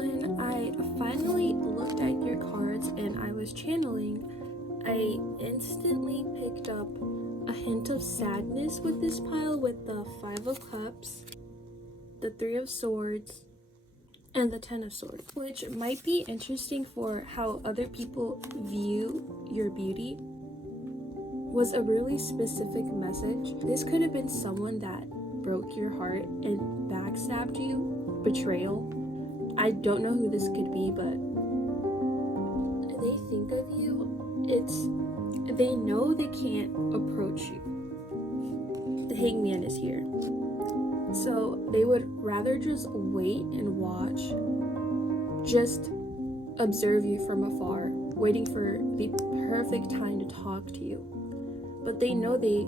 When I finally looked at your cards and I was channeling, I instantly picked up a hint of sadness with this pile, with the 5 of Cups, the 3 of Swords, and the 10 of Swords, which might be interesting for how other people view your beauty. Was a really specific message. This could have been someone that broke your heart and backstabbed you. Betrayal. I don't know who this could be, but they think of you. They know they can't approach you. The Hangman is here. So they would rather just wait and watch, just observe you from afar, waiting for the perfect time to talk to you. But they know they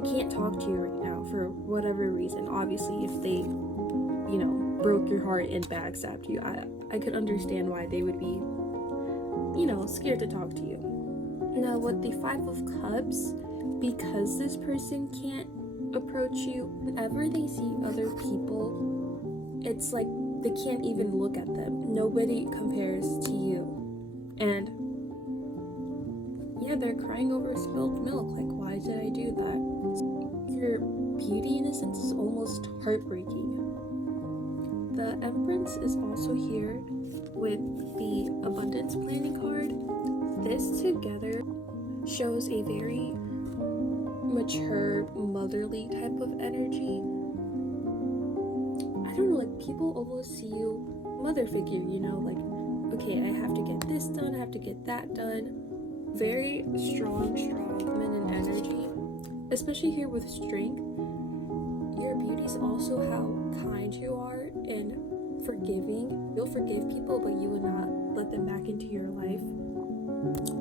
can't talk to you right now for whatever reason. Obviously, if they, broke your heart and backstabbed you, I could understand why they would be, scared to talk to you. Now, with the 5 of Cups, because this person can't approach you, whenever they see other people, it's like they can't even look at them. Nobody compares to you. And yeah, they're crying over spilled milk. Like, why did I do that? Your beauty, in a sense, is almost heartbreaking. The Empress is also here with the Abundance Planning card. This together shows a very mature, motherly type of energy. I don't know, like, people almost see you mother figure, like, okay, I have to get this done, I have to get that done. Very strong feminine energy, especially here with strength. Your beauty is also how kind you are and forgiving. You'll forgive people, but you will not let them back into your life.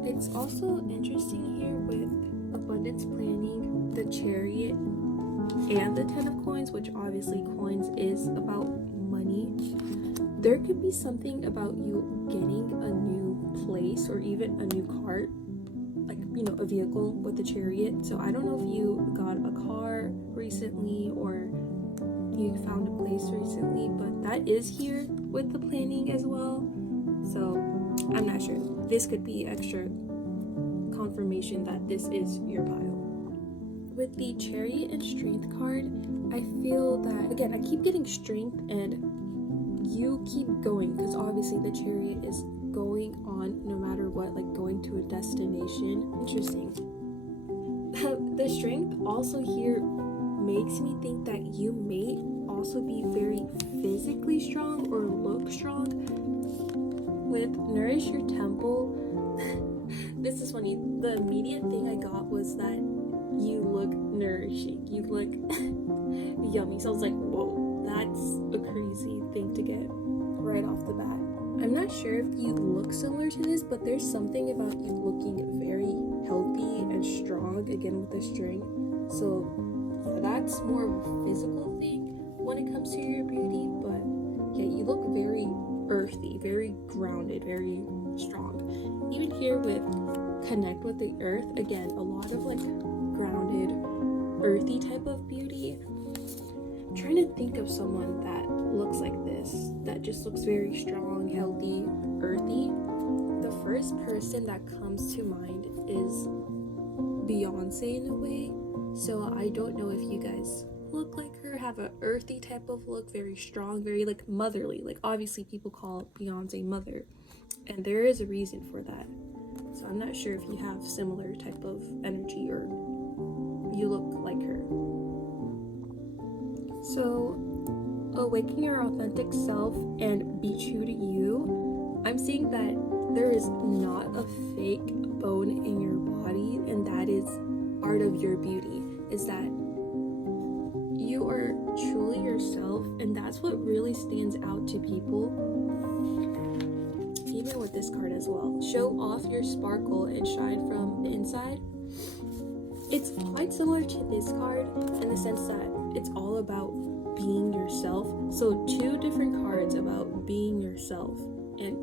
It's also interesting here with Abundance Planning, the Chariot, and the 10 of Coins, which obviously coins is about money. There could be something about you getting a new place or even a new cart, like, a vehicle with the Chariot. So I don't know if you got a car recently or you found a place recently, but that is here with the planning as well. So I'm not sure. This could be extra confirmation that this is your pile. With the Chariot and Strength card, I feel that, again, I keep getting Strength and you keep going, because obviously the Chariot is going on no matter what, like going to a destination. Interesting. The Strength also here makes me think that you may also be very physically strong or look strong. With Nourish Your Temple, this is funny. The immediate thing I got was that you look nourishing. You look yummy. So I was like, whoa, that's a crazy thing to get right off the bat. I'm not sure if you look similar to this, but there's something about you looking very healthy and strong, again with the strength. So yeah, that's more of a physical thing when it comes to your beauty, but yeah, you look very earthy, very grounded, very strong. Even here with Connect with the Earth, again, a lot of like grounded, earthy type of beauty. I'm trying to think of someone that looks like this, that just looks very strong, healthy, earthy. The first person that comes to mind is Beyonce in a way. So I don't know if you guys look like her, have an earthy type of look, very strong, very like motherly. Like, obviously people call Beyonce mother, and there is a reason for that. So I'm not sure if you have similar type of energy or you look like her. So awaken your authentic self and be true to you. I'm seeing that there is not a fake bone in your body, and that is part of your beauty, is that you are truly yourself, and that's what really stands out to people. Even with this card as well, show off your sparkle and shine from the inside. It's quite similar to this card in the sense that it's all about being yourself. So 2 different cards about being yourself and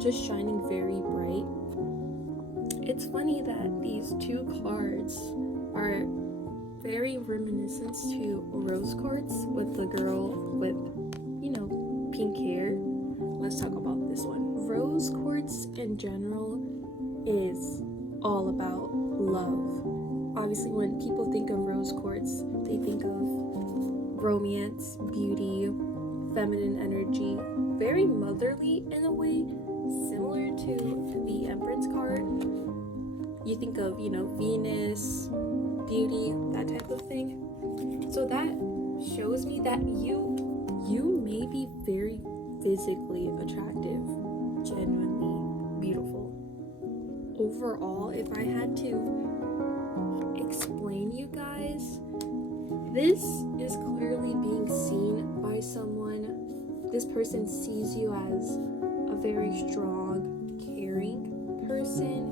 just shining very bright. It's funny that these 2 cards are very reminiscent to rose quartz, with the girl with, skincare, let's talk about this one. Rose quartz in general is all about love. Obviously, when people think of rose quartz, they think of romance, beauty, feminine energy, very motherly in a way, similar to the Empress card. You think of, Venus, beauty, that type of thing. So that shows me that you may be very physically attractive, genuinely beautiful. Overall, if I had to explain, you guys, this is clearly being seen by someone. This person sees you as a very strong, caring person,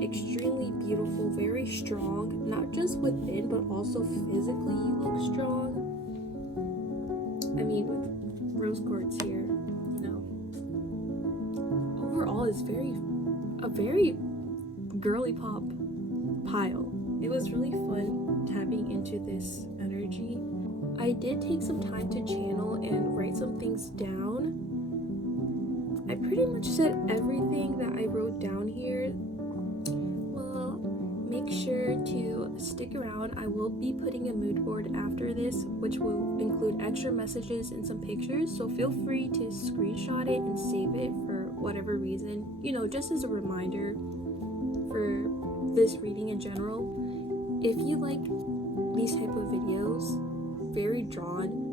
extremely beautiful, very strong, not just within, but also physically you look strong. I mean, with rose quartz here, overall is a very girly pop pile. It was really fun tapping into this energy. I did take some time to channel and write some things down. I pretty much said everything that I wrote down here. Well, make sure to stick around. I will be putting a mood board after this, which will include extra messages and some pictures, so feel free to screenshot it and save it for whatever reason, just as a reminder for this reading in general. If you like these type of videos, very drawn,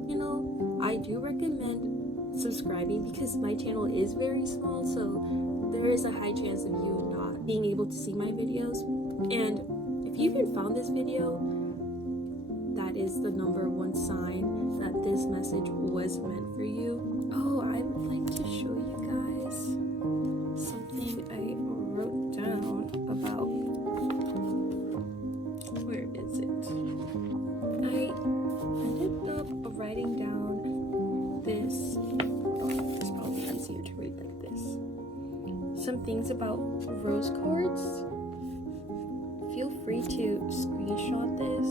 I do recommend subscribing because my channel is very small, so there is a high chance of you not being able to see my videos. And if you even found this video, that is the number one sign that this message was meant for you. Oh, I would like to show you guys something I wrote down about. Where is it? I ended up writing down this. Oh, it's probably easier to read like this. Some things about rose quartz. Feel free to screenshot this.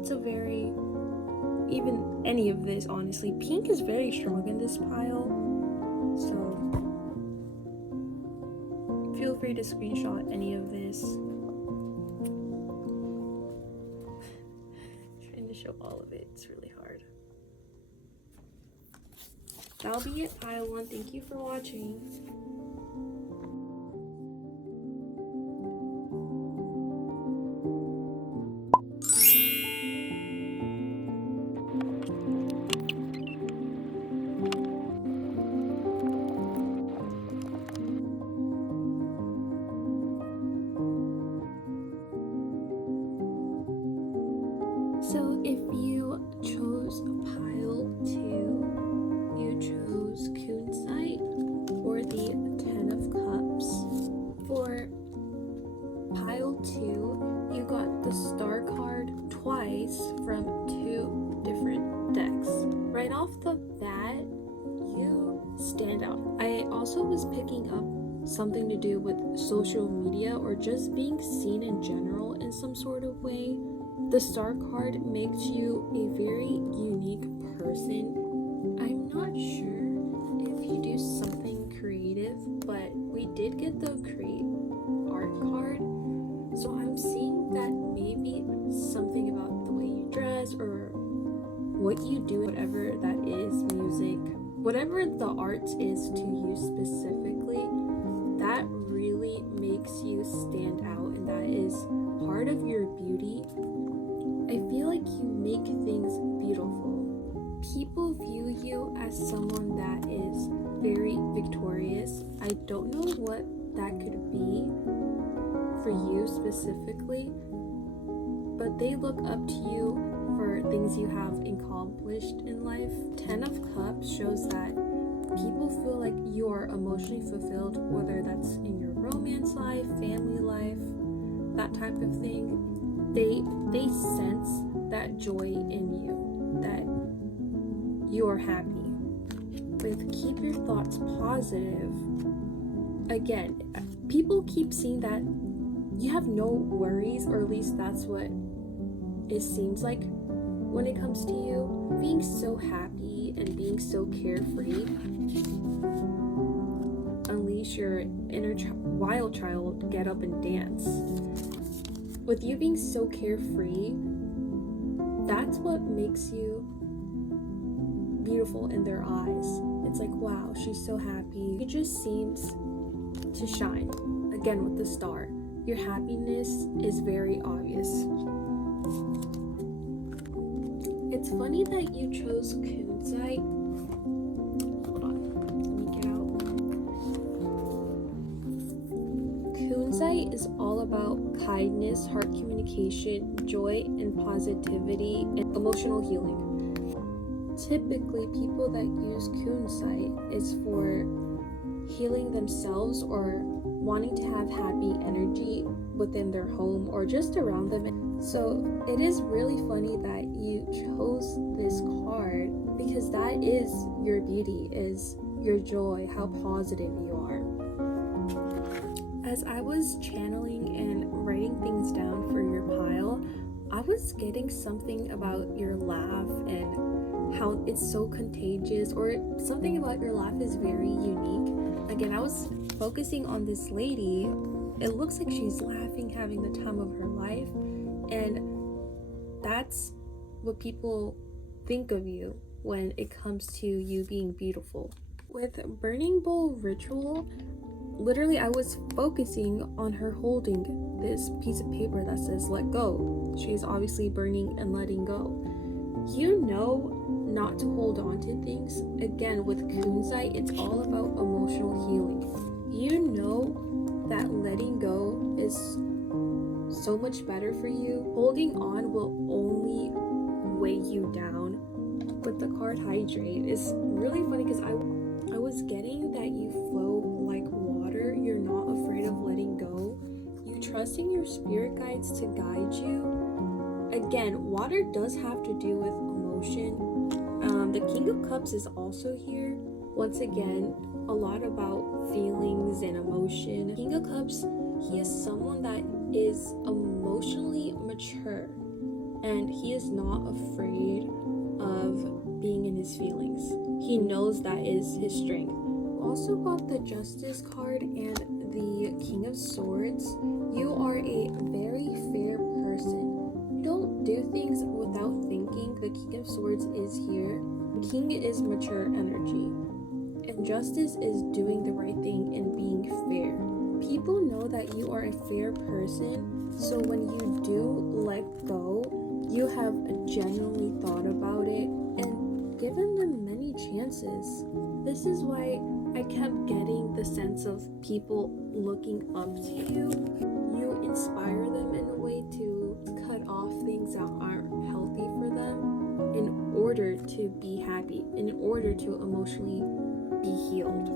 It's a very, even any of this, honestly. Pink is very strong in this pile, so feel free to screenshot any of this. Trying to show all of it, it's really hard. That'll be it, pile 1. Thank you for watching. So if you chose pile 2, you chose kunzite or the 10 of cups. For pile 2, you got the star card twice from 2 different decks. Right off the bat, you stand out. I also was picking up something to do with social media or just being seen in general in some sort of way. The star card makes you a very unique person. I'm not sure if you do something creative, but we did get the create art card. So I'm seeing that maybe something about the way you dress or what you do, whatever that is, music, whatever the arts is to you specifically, that really makes you stand out, and that is part of your beauty. I feel like you make things beautiful. People view you as someone that is very victorious. I don't know what that could be for you specifically, but they look up to you for things you have accomplished in life. 10 of Cups shows that people feel like you're emotionally fulfilled, whether that's in your romance life, family life, that type of thing. They sense that joy in you, that you are happy. With keep your thoughts positive, again, people keep seeing that you have no worries, or at least that's what it seems like. when it comes to you. Being so happy and being so carefree. Unleash your inner wild child, get up and dance. With you being so carefree, that's what makes you beautiful in their eyes. It's like, wow, she's so happy. It just seems to shine. Again, with the star, your happiness is very obvious. It's funny that you chose kunzite. Hold on, let me get out. Kunzite is all about kindness, heart communication, joy, and positivity, and emotional healing. Typically, people that use kunzite is for healing themselves or wanting to have happy energy within their home or just around them. So it is really funny that you chose this card, because that is your beauty, is your joy, how positive you are. As I was channeling and writing things down for your pile, I was getting something about your laugh and how it's so contagious, or something about your laugh is very unique. Again, I was focusing on this lady. It looks like she's laughing, having the time of her life, and that's what people think of you when it comes to you being beautiful. With Burning Bowl Ritual, literally I was focusing on her holding this piece of paper that says let go. She's obviously burning and letting go. You know not to hold on to things. Again, with kunzite, it's all about emotional healing. You know that letting go is so much better for you. Holding on will only weigh you down. With the card Hydrate, it's really funny because I was getting that you flow like water. You're not afraid of letting go. You trusting your spirit guides to guide you. Again, water does have to do with emotion. The King of Cups is also here. Once again, a lot about feelings and emotion. King of Cups, he is someone that is emotionally mature, and he is not afraid of being in his feelings. He knows that is his strength. Also got the Justice card and the King of Swords. You are a very fair person. You don't do things without thinking. The King of Swords is here. King is mature energy, and Justice is doing the right thing and being fair. People know that you are a fair person, so when you do let go, you have genuinely thought about it and given them many chances. This is why I kept getting the sense of people looking up to you. You inspire them in a way to cut off things that aren't healthy for them in order to be happy, in order to emotionally be healed.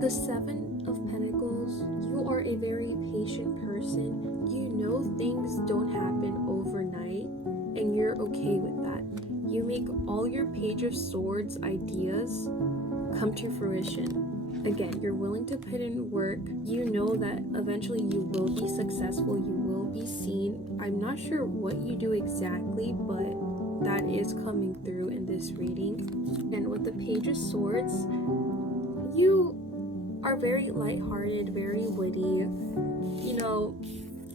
The Seven of Pentacles, you are a very patient person. You know things don't happen overnight, and you're okay with that. You make all your Page of Swords ideas come to fruition. Again, you're willing to put in work. You know that eventually you will be successful, you will be seen. I'm not sure what you do exactly, but that is coming through in this reading. And with the Page of Swords, you are very lighthearted, very witty. You know,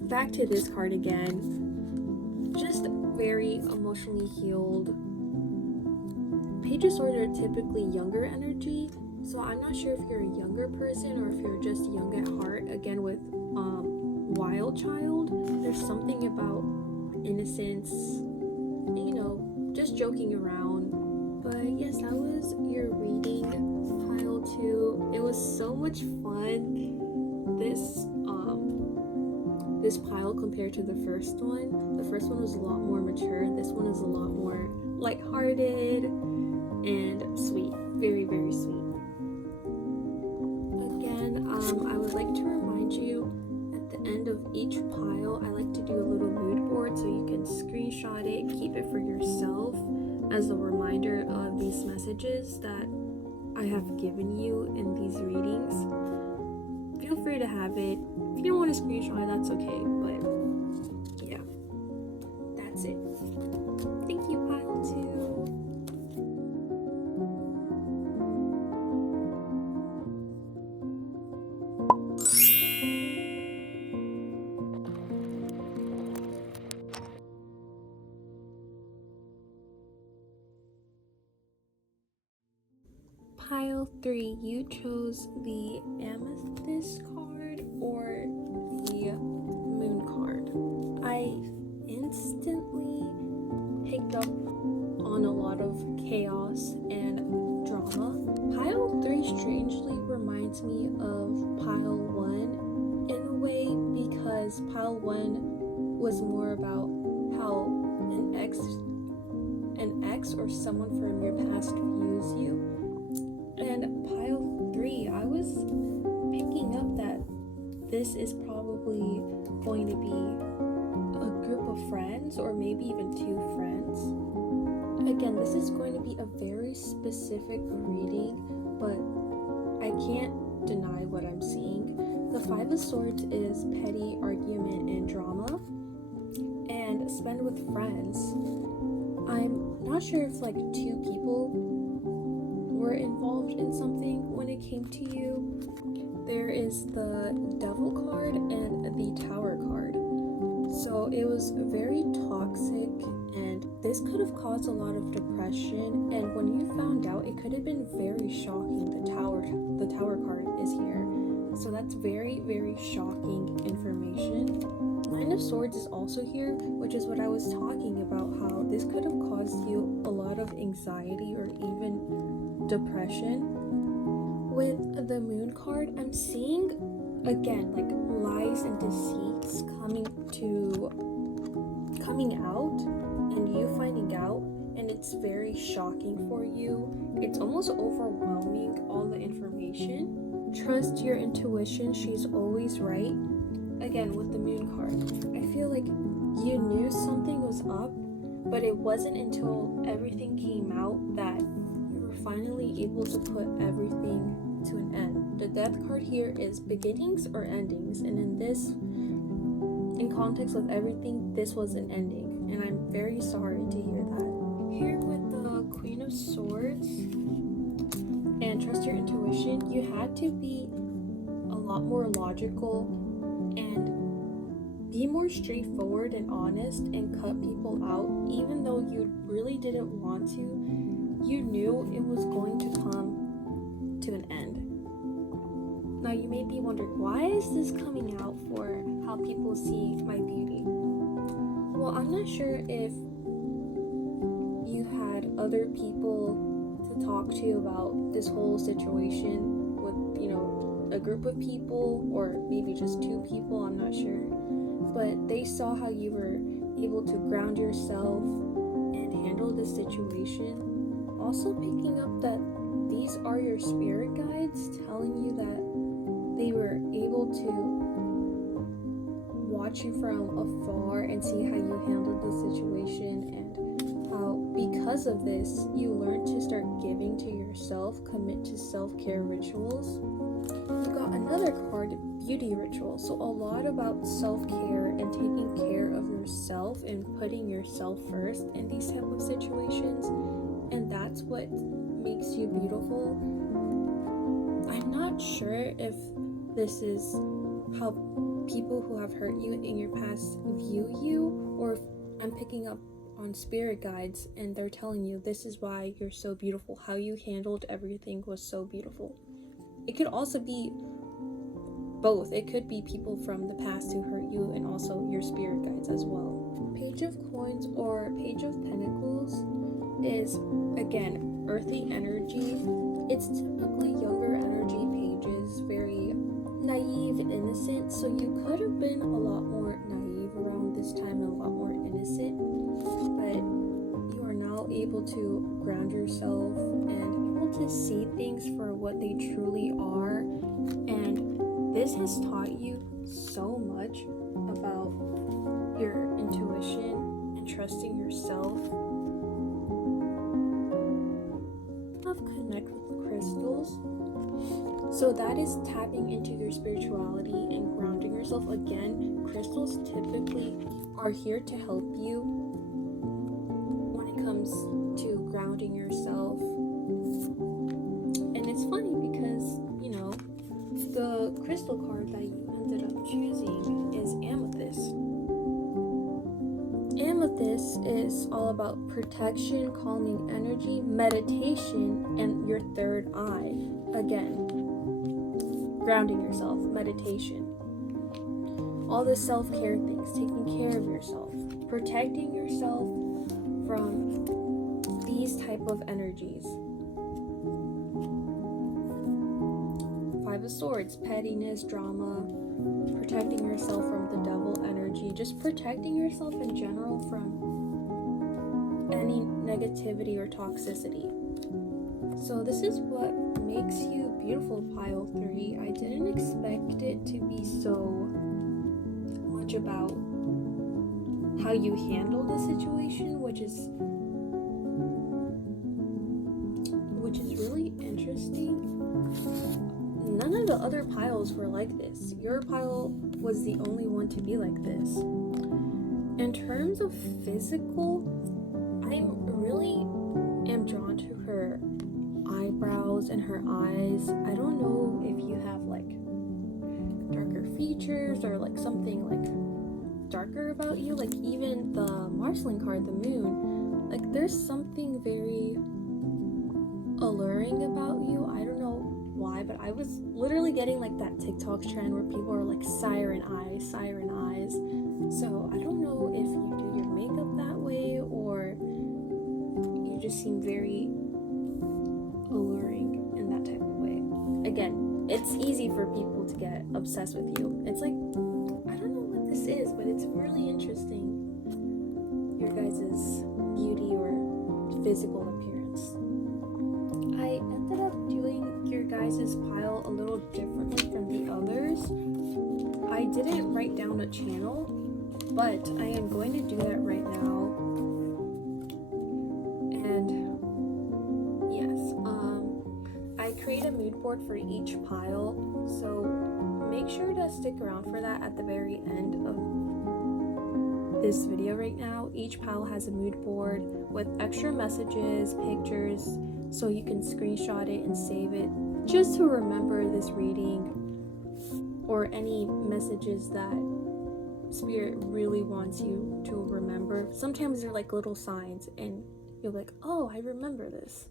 back to this card again, just very emotionally healed. Page of Swords are typically younger energy, so I'm not sure if you're a younger person or if you're just young at heart. Again, with wild child, there's something about innocence, you know, just joking around. But yes, that was your reading, pile 2. It was so much fun, this pile compared to the first one. The first one was a lot more mature. This one is a lot more lighthearted and sweet. Very, very sweet. Again, I would like to remind you, at the end of each pile, I like to do a little mood board so you can screenshot it, keep it for yourself as a reminder of these messages that I have given you in these readings. Feel free to have it. If you don't want to screenshot it, that's okay, but yeah, that's it. Pile 3, you chose the amethyst card or the moon card. I instantly picked up on a lot of chaos and drama. Pile 3 strangely reminds me of Pile 1 in a way, because Pile 1 was more about how an ex or someone from your past views you. And Pile 3, I was picking up that this is probably going to be a group of friends, or maybe even 2 friends. Again, this is going to be a very specific reading, but I can't deny what I'm seeing. The 5 of Swords is petty argument and drama, and spend with friends. I'm not sure if like 2 people were involved in something when it came to you. There is the Devil card and the Tower card. So it was very toxic, and this could have caused a lot of depression, and when you found out, it could have been very shocking. The Tower card is here. So that's very, very shocking information. 9 of Swords is also here, which is what I was talking about, how this could have caused you a lot of anxiety or even depression. With the Moon card, I'm seeing, again, like lies and deceits coming out, and you finding out, and it's very shocking for you. It's almost overwhelming, all the information. Trust your intuition, she's always right. Again, with the Moon card, I feel like you knew something was up, but it wasn't until everything came out that you were finally able to put everything to an end. The Death card here is beginnings or endings, and in context with everything, this was an ending, and I'm very sorry to hear that. Here with the Queen of Swords and trust your intuition, you had to be a lot more logical and be more straightforward and honest and cut people out. Even though you really didn't want to, you knew it was going to come to an end. Now you may be wondering, why is this coming out for how people see my beauty? Well, I'm not sure if you had other people to talk to about this whole situation with, a group of people, or maybe just 2 people, I'm not sure. But they saw how you were able to ground yourself and handle the situation. Also picking up that these are your spirit guides telling you that they were able to watch you from afar and see how you handled the situation, and how because of this you learned to start giving to yourself, commit to self-care rituals. You got another card, beauty ritual, so a lot about self-care and taking care of yourself and putting yourself first in these type of situations, and that's what makes you beautiful. I'm not sure if this is how people who have hurt you in your past view you, or if I'm picking up on spirit guides and they're telling you this is why you're so beautiful, how you handled everything was so beautiful. It could also be both. It could be people from the past who hurt you and also your spirit guides as well. Page of Coins or Page of Pentacles is, again, earthy energy. It's typically younger energy pages, very naive and innocent, so you could have been a lot more naive around this time and a lot more innocent, but you are now able to ground yourself and able to see things for what they truly are, and this has taught you so much about your intuition and trusting yourself. Connect with crystals. So that is tapping into your spirituality and grounding yourself. Again, crystals typically are here to help you when it comes to grounding yourself. And it's funny because, the crystal card that you ended up choosing is amethyst. Amethyst is all about protection, calming energy, energy, meditation, and your third eye. Again, grounding yourself, meditation. All the self-care things, taking care of yourself, protecting yourself from these type of energies. Five of Swords, pettiness, drama, protecting yourself from the devil energy, just protecting yourself in general from any negativity or toxicity. So this is what makes you beautiful, pile 3. I didn't expect it to be so much about how you handle the situation, which is really interesting. None of the other piles were like this. Your pile was the only one to be like this. In terms of physical, I really am drawn to her eyebrows and her eyes. I don't know if you have like darker features or like something like darker about you. Like even the Marceline card, the moon, like there's something very alluring about you. I don't know why, but I was literally getting like that TikTok trend where people are like siren eyes. So I don't know if you do your makeup that way or you just seem very alluring in that type of way. Again, it's easy for people to get obsessed with you. It's like, I don't know what this is, but it's really interesting, your guys' beauty or physical appearance. I ended up doing your guys' pile a little differently from the others. I didn't write down a channel, but I am going to do that right now. And yes, I create a mood board for each pile, so make sure to stick around for that at the very end of this video right now. Each pile has a mood board with extra messages, pictures, so you can screenshot it and save it just to remember this reading or any messages that Spirit really wants you to remember. Sometimes they're like little signs and you're like, oh, I remember this.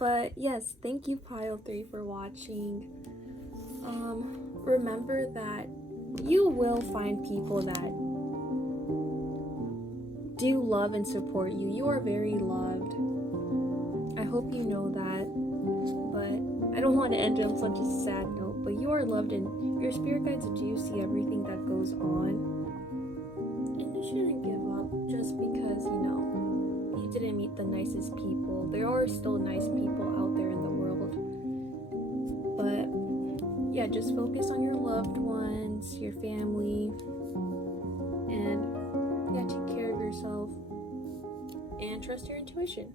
But yes, thank you pile 3 for watching. Remember that you will find people that do love and support you. You are very loved. I hope you know that, but I don't want to end on such a sad note, but you are loved and your spirit guides do see everything that goes on. And you shouldn't give up just because, you know, you didn't meet the nicest people. There are still nice people out there in the world. But yeah, just focus on your loved ones, your family, and yeah, take care of yourself and trust your intuition.